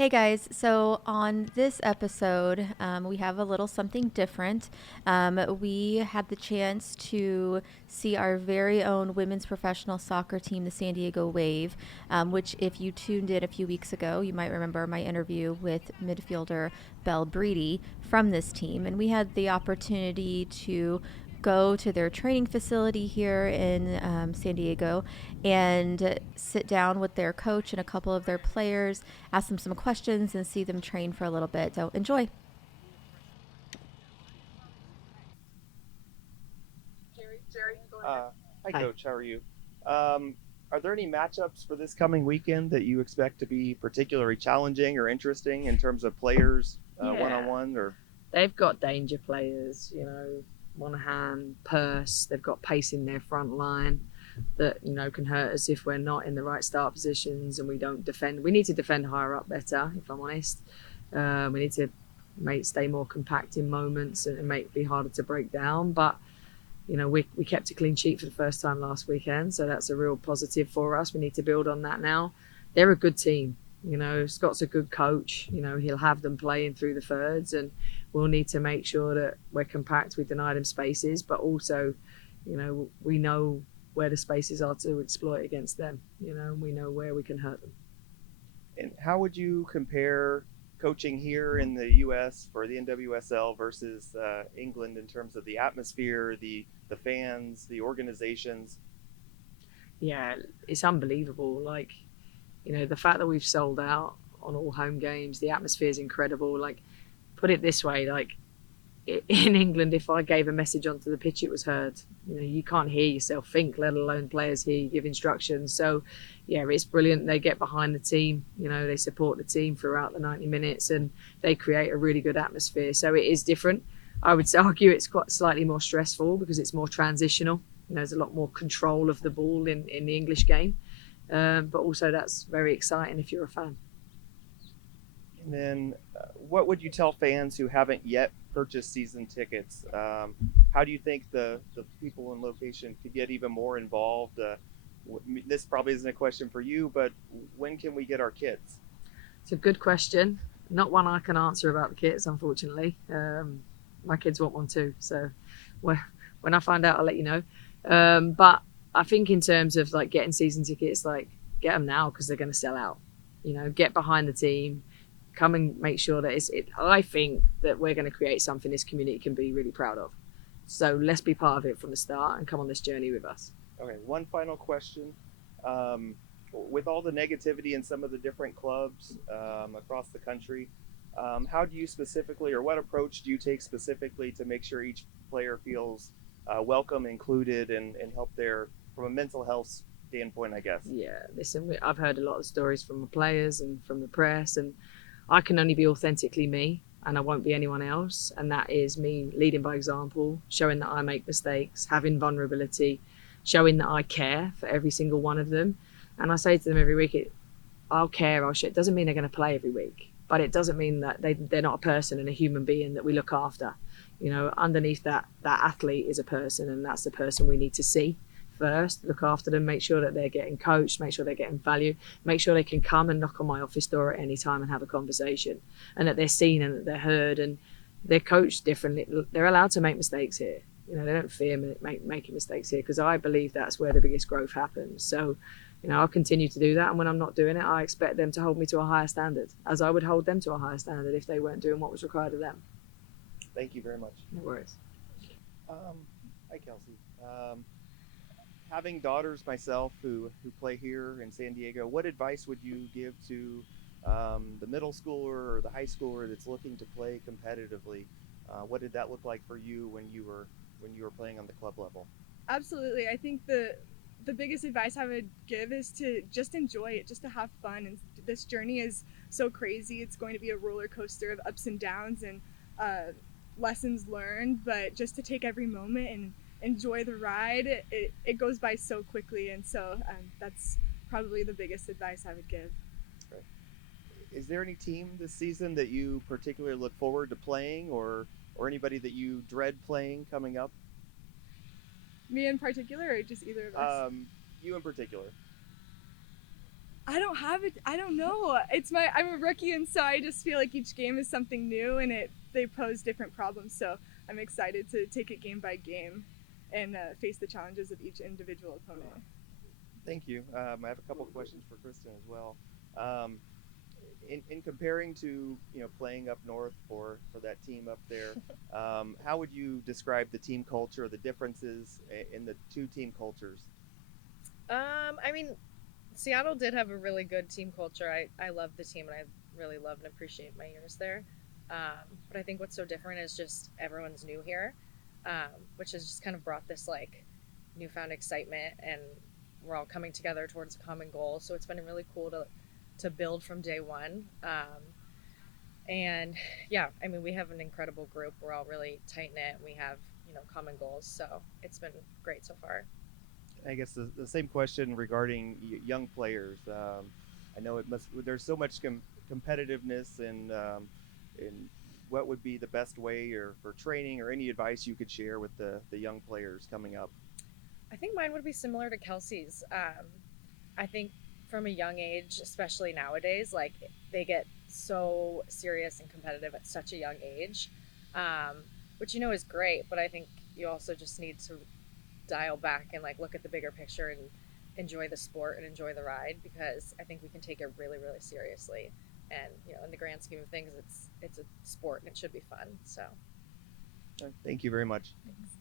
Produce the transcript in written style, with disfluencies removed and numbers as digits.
Hey guys, so on this episode, we have a little something different. We had the chance to see our very own women's professional soccer team, the San Diego Wave, which, if you tuned in a few weeks ago, you might remember my interview with midfielder Belle Breedy from this team. And we had the opportunity to go to their training facility here in San Diego and sit down with their coach and a couple of their players, ask them some questions, and see them train for a little bit. So enjoy. Hi, Hi. Coach. How are you? Um, are there any matchups for this coming weekend that you expect to be particularly challenging or interesting in terms of players, one on Yeah, one? Or they've got danger players, Monahan, Purse. They've got pace in their front line that, can hurt us if we're not in the right start positions and we don't defend. We need to defend higher up better, if I'm honest. We need to stay more compact in moments and be harder to break down. But, we kept a clean sheet for the first time last weekend, so that's a real positive for us. We need to build on that now. They're a good team. Scott's a good coach. He'll have them playing through the thirds, and we'll need to make sure that we're compact. We deny them spaces, but also, we know where the spaces are to exploit against them. We know where we can hurt them. and how would you compare coaching here in the U.S. for the NWSL versus England in terms of the atmosphere, the fans, the organizations? Yeah, it's unbelievable. Like, the fact that we've sold out on all home games, the atmosphere is incredible. Like, put it this way, like in England, if I gave a message onto the pitch, it was heard. You can't hear yourself think, let alone players hear you give instructions. So, yeah, it's brilliant. They get behind the team. They support the team throughout the 90 minutes, and they create a really good atmosphere. So it is different. I would argue it's quite slightly more stressful because it's more transitional. There's a lot more control of the ball in the English game, but also that's very exciting if you're a fan. And then, what would you tell fans who haven't yet purchased season tickets? How do you think the people in location could get even more involved? This probably isn't a question for you, but when can we get our kids? It's a good question. Not one I can answer about the kits, unfortunately. My kids want one too, so when I find out, I'll let you know. But I think in terms of like getting season tickets, like get them now because they're going to sell out. Get behind the team, come and make sure that it's. I think that we're going to create something this community can be really proud of. So let's be part of it from the start and come on this journey with us. Okay, one final question. Um, with all the negativity in some of the different clubs across the country, how do you specifically, or what approach do you take specifically to make sure each player feels welcome, included, and help their from a mental health standpoint, I guess? Yeah, listen, I've heard a lot of stories from the players and from the press, and I can only be authentically me, and I won't be anyone else. And that is me leading by example, showing that I make mistakes, having vulnerability, showing that I care for every single one of them. And I say to them every week, I'll care, I'll share. It doesn't mean they're going to play every week, but it doesn't mean that they're not a person and a human being that we look after. Underneath that athlete is a person, and that's the person we need to see first, look after them, make sure that they're getting coached, make sure they're getting value, make sure they can come and knock on my office door at any time and have a conversation, and that they're seen and that they're heard and they're coached differently. They're allowed to make mistakes here. They don't fear making mistakes here because I believe that's where the biggest growth happens. So, I'll continue to do that. And when I'm not doing it, I expect them to hold me to a higher standard, as I would hold them to a higher standard if they weren't doing what was required of them. Thank you very much. No worries. Um, Hi, Kelsey. Having daughters myself who play here in San Diego, what advice would you give to the middle schooler or the high schooler that's looking to play competitively? What did that look like for you when you were playing on the club level? Absolutely. I think the biggest advice I would give is to just enjoy it, just to have fun. And this journey is so crazy. It's going to be a roller coaster of ups and downs and lessons learned, but just to take every moment and enjoy the ride. It goes by so quickly, and so that's probably the biggest advice I would give. Right. Is there any team this season that you particularly look forward to playing, or anybody that you dread playing coming up? Me in particular, or just either of us? You in particular. I don't have it. I don't know. I'm a rookie, and so I just feel like each game is something new, and they pose different problems. So I'm excited to take it game by game, and face the challenges of each individual opponent. Thank you. I have a couple questions for Kristen as well. Um, in comparing to playing up north for that team up there, how would you describe the team culture, the differences in the two team cultures? I mean, Seattle did have a really good team culture. I love the team and I really love and appreciate my years there. But I think what's so different is just everyone's new here, which has just kind of brought this like newfound excitement, and we're all coming together towards a common goal. So it's been really cool to build from day one. And yeah, I mean, we have an incredible group. We're all really tight knit. We have common goals. So it's been great so far. I guess the same question regarding young players. I know there's so much competitiveness, and what would be the best way or for training or any advice you could share with the young players coming up? I think mine would be similar to Kelsey's. I think from a young age, especially nowadays, like they get so serious and competitive at such a young age, which is great. But I think you also just need to dial back and like look at the bigger picture and enjoy the sport and enjoy the ride, because I think we can take it really, really seriously. And in the grand scheme of things, it's a sport and it should be fun. So, Thank you very much. thanks.